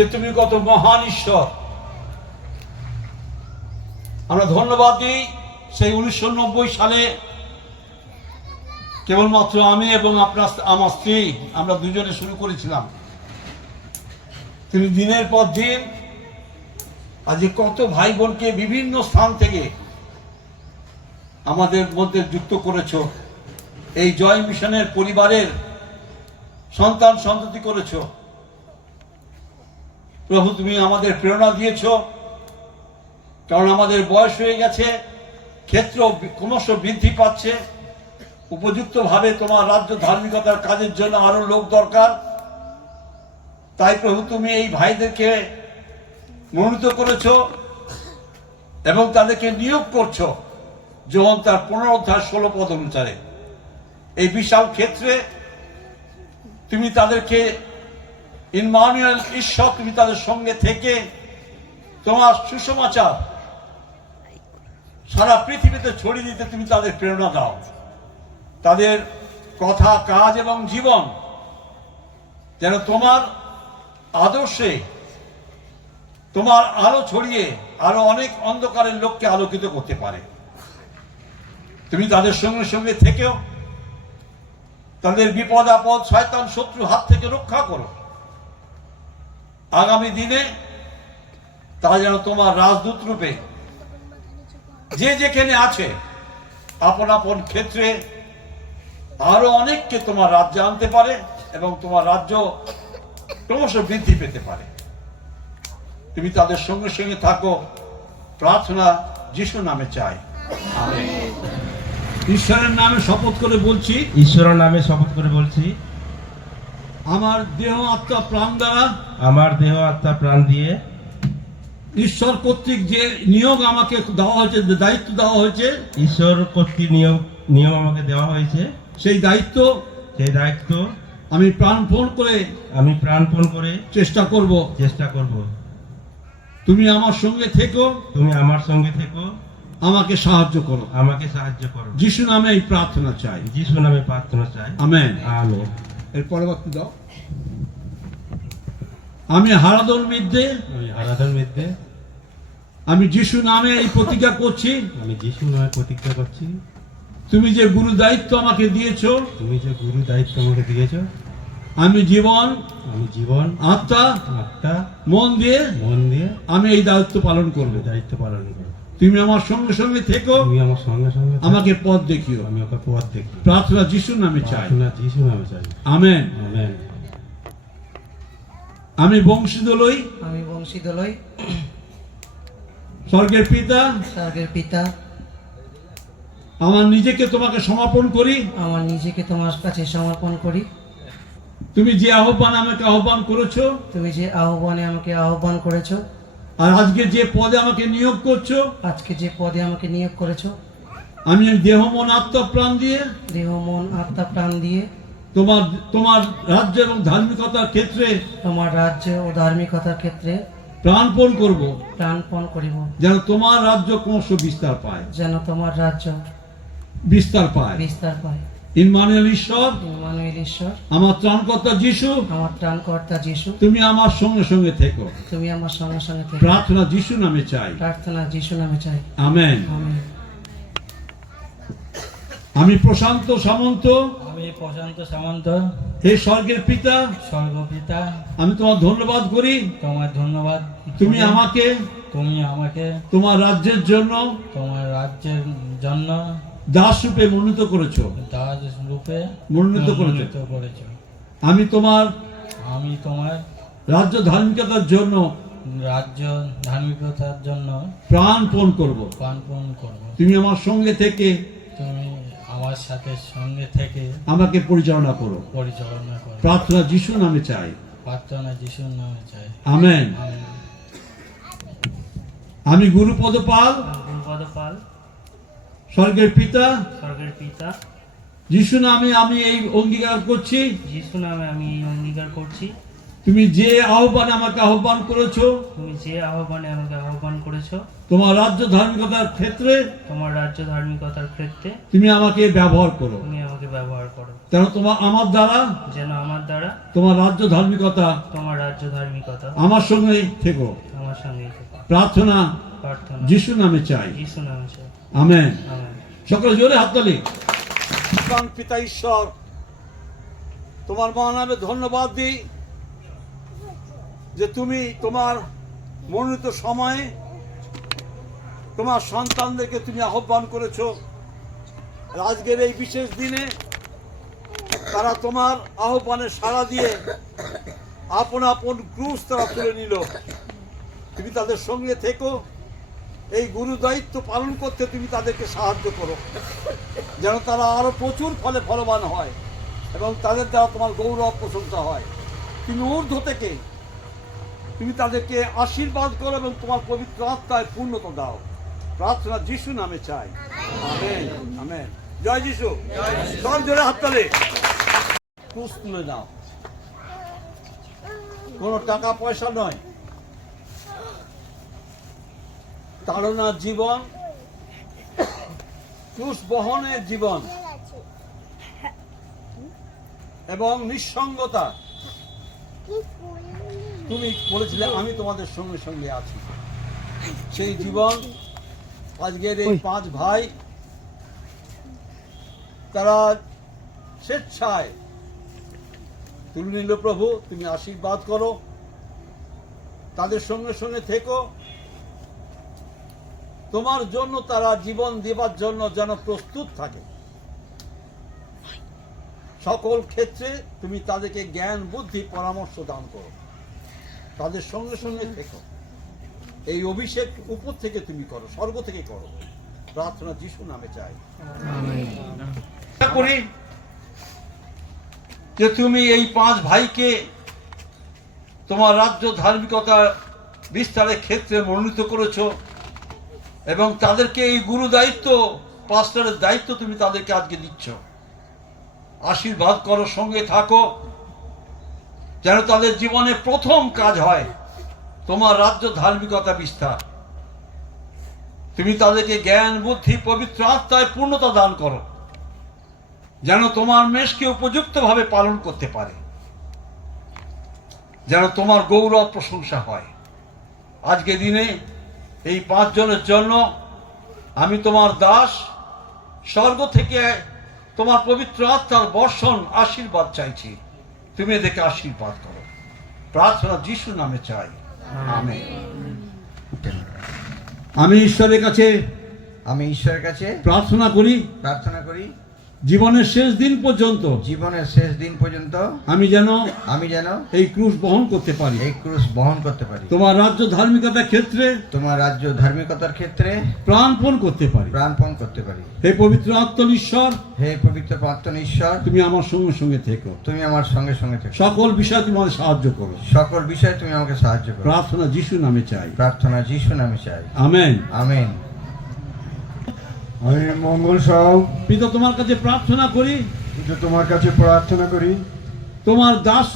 যে তুমি কত মহান ঈশ্বর। আমরা ধন্যবাদ দিই সেই 1990 সালে কেবলমাত্র আমি এবং আমার স্ত্রী আমরা দুজনে শুরু করেছিলাম। তুমি দিনের পর দিন আজ কত ভাই বোনকে বিভিন্ন স্থান থেকে আমাদের মধ্যে যুক্ত করেছ, এই জয় মিশনের পরিবারের সন্তান সন্ততি করেছ। প্রভু তুমি আমাদের প্রেরণা দিয়েছ, কারণ আমাদের বয়স হয়ে গেছে, ক্ষেত্র ক্রমশ বৃদ্ধি পাচ্ছে, উপযুক্তভাবে তোমার রাজ্য ধার্মিকতার কাজের জন্য আরো লোক দরকার। তাই প্রভু তুমি এই ভাইদেরকে মনোনীত করেছ এবং তাদেরকে নিয়োগ করছো যখন তার 15 অধ্যায় 16 পদ অনুসারে এই বিশাল ক্ষেত্রে তুমি তাদেরকে ইম্মানুয়েল ঈশ্বর তুমি তাদের সঙ্গে থেকে তোমার সুসমাচার সারা পৃথিবীতে ছড়িয়ে দিতে তুমি তাদের প্রেরণা দাও। তাদের কথা, কাজ এবং জীবন যেন তোমার আদর্শে তোমার আলো ছড়িয়ে আরো অনেক অন্ধকারের লোককে আলোকিত করতে পারে। তুমি তাদের সঙ্গে সঙ্গে থেকেও তাদের বিপদ আপদ শয়তান শত্রু হাত থেকে রক্ষা করো। আগামী দিনে তারা যেন তোমার রাজদূত রূপে যে যেখানে আছে আপন আপন ক্ষেত্রে আরো অনেককে তোমার রাজ্যে আনতে পারে এবং তোমার রাজ্য ক্রমশ বৃদ্ধি পেতে পারে। তুমি তাদের সঙ্গে সঙ্গে থাকো, প্রার্থনা যিশুর নামে চাই, আমেন। ঈশ্বরের নামে শপথ করে বলছি, ঈশ্বরের নামে শপথ করে বলছি, আমার দেহ আত্মা প্রাণ দ্বারা, আমার দেহ আত্মা প্রাণ দিয়ে ঈশ্বর কর্তৃক যে নিয়োগ আমাকে দেওয়া হয়েছে, যে দায়িত্ব দেওয়া হয়েছে, ঈশ্বর কর্তৃক নিয়ম আমাকে দেওয়া হয়েছে, সেই দায়িত্ব আমি প্রাণপণ করে চেষ্টা করব। তুমি আমার সঙ্গে থেকো, আমাকে সাহায্য করো। যিশু নামে এই প্রার্থনা চাই, আমেন। এর পরবর্তী দাও। আমি হারাদল মিদ্যে আমি যিশু নামে এই প্রতিজ্ঞা করছি, তুমি যে গুরু দায়িত্ব আমাকে দিয়েছো, আমি জীবন আত্মা মন দিয়ে আমি এই দায়িত্ব পালন করব। তুমি আমার সঙ্গে সঙ্গে থেকো, আমাকে পথ দেখিও। প্রার্থনা যিশুর নামে চাই, আমেন। আমি বংশীদলই স্বর্গের পিতা আমার নিজেকে তোমাকে সমর্পণ করি। তুমি যে আহ্বানে আমাকে আহ্বান করেছো, আর আজকে যে পদে আমাকে নিয়োগ করেছো, আমি দেহ মন আত্মা প্রাণ দিয়ে তোমার রাজ্য এবং ধার্মিকতার ক্ষেত্রে প্রাণপণ করিব, যেন তোমার রাজ্য ক্রমশ বিস্তার পায়। ইম্মানুয়েল ঈশ্বর, আমার ত্রাণকর্তা যিশু, তুমি আমার সঙ্গে সঙ্গে থেকো। প্রার্থনা যিশু নামে চাই, আমেন। আমি প্রশান্ত সামন্ত, হে স্বর্গের পিতা, আমি তোমার ধন্যবাদ করি। তুমি আমাকে তোমার রাজ্যের জন্য দাস রূপে মনোনীত করেছো। আমি তোমার রাজ্য ধার্মিকতার জন্য প্রাণপণ করব। তুমি আমার সঙ্গে থেকে আমাকে পরিচালনা করো। প্রার্থনা যিশুর নামে চাই, আমেন। আমি গুরুপদ পাল, স্বর্গের পিতা, যিশু নামে আমি এই অঙ্গীকার করছি, তুমি যে আহ্বানে আমাকে আহ্বান করেছো, তোমার রাজ্য ধার্মিকতার ক্ষেত্রে তুমি আমাকে ব্যবহার করো। ব্যবহার করো, যেন আমার দ্বারা যেন আমার দ্বারা তোমার রাজ্য ধার্মিকতা তোমার রাজ্য ধার্মিকতা আমার সঙ্গে থেকো। আমার সঙ্গে থেকো। প্রার্থনা প্রার্থনা যিশু নামে চাই, যিশু নামে চাই। আমেন। আমেন। সকলে জোরে হাততালি। পিতা ঈশ্বর, তোমার মহানামে ধন্যবাদ দিই যে তুমি তোমার মনোনীত সময়ে তোমার সন্তানদেরকে তুমি আহ্বান করেছো। আর আজকের এই বিশেষ দিনে তারা তোমার আহ্বানে সাড়া দিয়ে আপন আপন ক্রুশ তারা তুলে নিল। তুমি তাদের সঙ্গে থেকো, এই গুরু দায়িত্ব পালন করতে তুমি তাদেরকে সাহায্য করো, যেন তারা আরো প্রচুর ফলে ফলবান হয় এবং তাদের দ্বারা তোমার গৌরব প্রশংসা হয়। তুমি ঊর্ধ্ব থেকে তুমি তাদেরকে আশীর্বাদ করো এবং তোমার পবিত্র আত্মায় পূর্ণতা দাও। প্রার্থনা যিশু নামে চাই, আমেন। আমেন। জয় যিশু। সব জোরে হাততালি। ক্রুশ তুলে নাও, কোনো টাকা পয়সা নয়, তাড়নার জীবন, ক্রুশ বহনের জীবন এবং নিঃসঙ্গতা। তুমি বলেছিলে আমি তোমাদের সঙ্গে সঙ্গে আছি, সেই জীবন আজকের এই 5 ভাই তারা স্বেচ্ছায় তুলে নিল। প্রভু তুমি আশীর্বাদ করো, তাদের সঙ্গে সঙ্গে থেকো, তোমার জন্য তারা জীবন দেবার জন্য যেন প্রস্তুত থাকে। সকল ক্ষেত্রে তুমি তাদেরকে জ্ঞান বুদ্ধি পরামর্শ দান করো, তাদের সঙ্গে সঙ্গে থেকো। এই অভিষেক উপর থেকে তুমি করো, স্বর্গ থেকে করো। প্রার্থনা যিশু নামে চাই, আশা করি যে তুমি এই 5 ভাইকে তোমার রাজ্য ধার্মিকতা বিস্তারের ক্ষেত্রে মনোনীত করেছো এবং তাদেরকে এই গুরু দায়িত্ব, পাস্টরের দায়িত্ব তুমি তাদেরকে আজকে দিচ্ছ। আশীর্বাদ করো, সঙ্গে থাকো, যেন তাদের জীবনে প্রথম কাজ হয় তোমার রাজ্য ধার্মিকতা বিস্তার। তুমি তাদেরকে জ্ঞান বুদ্ধি পবিত্র আত্মায় পূর্ণতা দান করো, যেন তোমার মেষকে উপযুক্তভাবে পালন করতে পারে, যেন তোমার গৌরব প্রশংসা হয়। আজকে দিনে এই 5 জনের জন্য আমি তোমার দাস, স্বর্গ থেকে তোমার পবিত্র আত্মার বর্ষণ আশীর্বাদ চাইছি। তুমি এদেরকে আশীর্বাদ করো। প্রার্থনা যিশু নামে চাই, আমেন। আমি ঈশ্বরের কাছে প্রার্থনা করি জীবনের শেষ দিন পর্যন্ত আমি যেন এই ক্রুশ বহন করতে পারি, তোমার রাজ্য ধার্মিকতার ক্ষেত্রে প্রাণপণ করতে পারি। হে পবিত্র আত্মা ঈশ্বর, তুমি আমার সঙ্গে সঙ্গে থেকো, সকল বিষয় তুমি আমাকে সাহায্য করো। প্রার্থনা যিশু নামে চাই, আমেন। আমি মঙ্গল সব পিতা তোমার কাছে প্রার্থনা করি তোমার দাস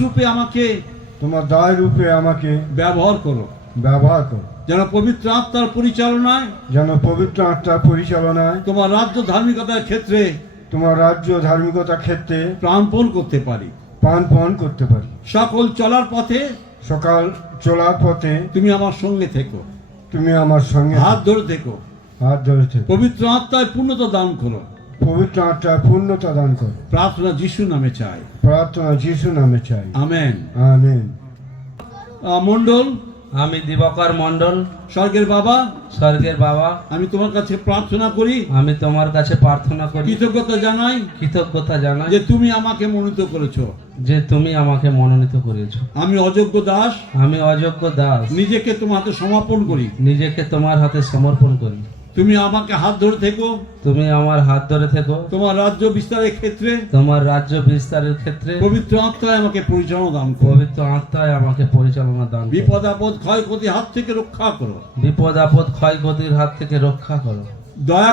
রূপে আমাকে ব্যবহার করো, যেন পবিত্র আত্মার পরিচালনায় তোমার রাজ্য ধার্মিকতার ক্ষেত্রে প্রাণপণ করতে পারি। সকল চলার পথে তুমি আমার সঙ্গে থেকো, হাত ধরে থেকো, পবিত্র আত্মায় পূর্ণতা দান করো। প্রার্থনা যিশু নামে চাই, আমেন। মণ্ডল, আমি দিবাকর মণ্ডল, স্বর্গের বাবা, আমি তোমার কাছে প্রার্থনা করি, কৃতজ্ঞতা জানাই যে তুমি আমাকে মনোনীত করেছো। আমি অযোগ্য দাস, নিজেকে তোমার হাতে সমর্পণ করি। তুমি আমাকে হাত ধরে থেকো, তোমার রাজ্য বিস্তারের ক্ষেত্রে পবিত্র আত্মায় আমাকে পরিচালনা দান। বিপদ আপদ ক্ষয়ক্ষতির হাত থেকে রক্ষা করো। দয়া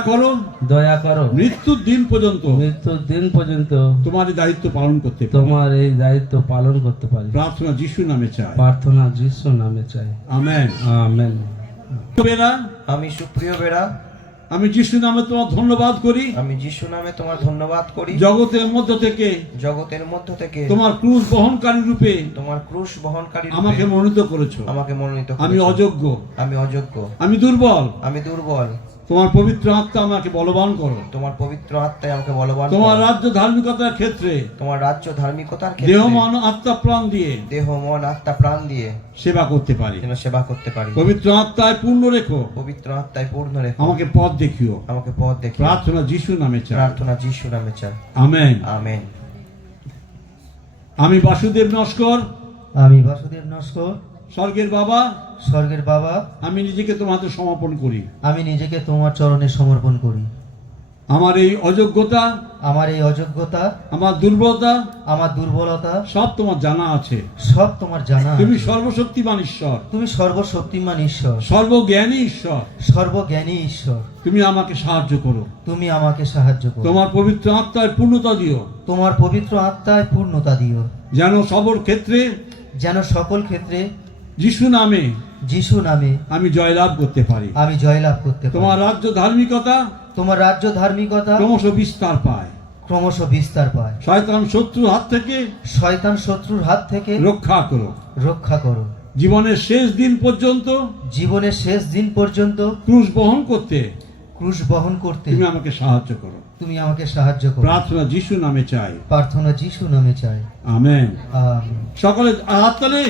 করো মৃত্যুর দিন পর্যন্ত তোমার এই দায়িত্ব পালন করতে পারি। প্রার্থনা যিশু নামে চাই, আমেন। আমি সুপ্রিয় বেরা, আমি যিশু নামে তোমার ধন্যবাদ করি। আমি যিশু নামে তোমার ধন্যবাদ করি। জগতের মধ্য থেকে জগতের মধ্য থেকে তোমার ক্রুশ বহনকারী রূপে তোমার ক্রুশ বহনকারী রূপে আমাকে মনোনীত করেছো। আমাকে মনোনীত আমি করেছো। অযোগ্য, আমি অযোগ্য, আমি দুর্বল। আমি দুর্বল। তোমার পবিত্র আত্মা আমাকে বলবান করো। তোমার পবিত্র আত্মায় আমাকে বলবান তোমার করো। রাজ্য ধার্মিকতার ক্ষেত্রে তোমার রাজ্য ধার্মিকতার দেহ ক্ষেত্রে মন আত্মা প্রাণ দিয়ে দেহ মন আত্মা প্রাণ দিয়ে সেবা করতে পারি। যেন সেবা করতে পারি। পবিত্র আত্মায় পূর্ণ রেখো, পবিত্র আত্মায় পূর্ণ রেখো। আমাকে পথ দেখিও। আমাকে পথ দেখি। প্রার্থনা যিশু নামে চাই। প্রার্থনা যিশু নামে চাই। আমেন। আমেন। আমি বাসুদেব নস্কর, আমি বাসুদেব নস্কর, স্বর্গের বাবা, স্বর্গের বাবা, আমি নিজেকে তোমার হাতে সমর্পণ করি। আমি নিজেকে তোমার চরণে সমর্পণ করি। আমার এই অযোগ্যতা, আমার এই অযোগ্যতা, আমার দুর্বলতা আমার দুর্বলতা সব তোমার জানা আছে। সব তোমার জানা। তুমি সর্বশক্তিমান ঈশ্বর, তুমি সর্বশক্তিমান ঈশ্বর, সর্বজ্ঞানী ঈশ্বর। সর্বজ্ঞানী ঈশ্বর। তুমি আমাকে সাহায্য করো। তুমি আমাকে সাহায্য করো। তোমার পবিত্র আত্মায় পূর্ণতা দিও, তোমার পবিত্র আত্মায় পূর্ণতা দিও, যেন সবর ক্ষেত্রে যেন সকল ক্ষেত্রে যিশু নামে যিশু নামে আমি জয়লাভ করতে পারি। আমি জয়লাভ করতে তোমার পারি। রাজ্য ধার্মিকতা তোমার রাজ্য ধার্মিকতা ক্রমশ বিস্তার পায়। ক্রমশ বিস্তার পায়। শয়তান শত্রুর হাত থেকে শয়তান শত্রুর হাত থেকে রক্ষা করো। রক্ষা করো। জীবনের শেষ দিন পর্যন্ত জীবনের শেষ দিন পর্যন্ত ক্রুশ বহন করতে ক্রুশ বহন করতে তুমি আমাকে সাহায্য করো। তুমি আমাকে সাহায্য করো। প্রার্থনা যিশু নামে চাই। প্রার্থনা যিশু নামে চাই। আমেন। আমেন। সকলে হাত তালি।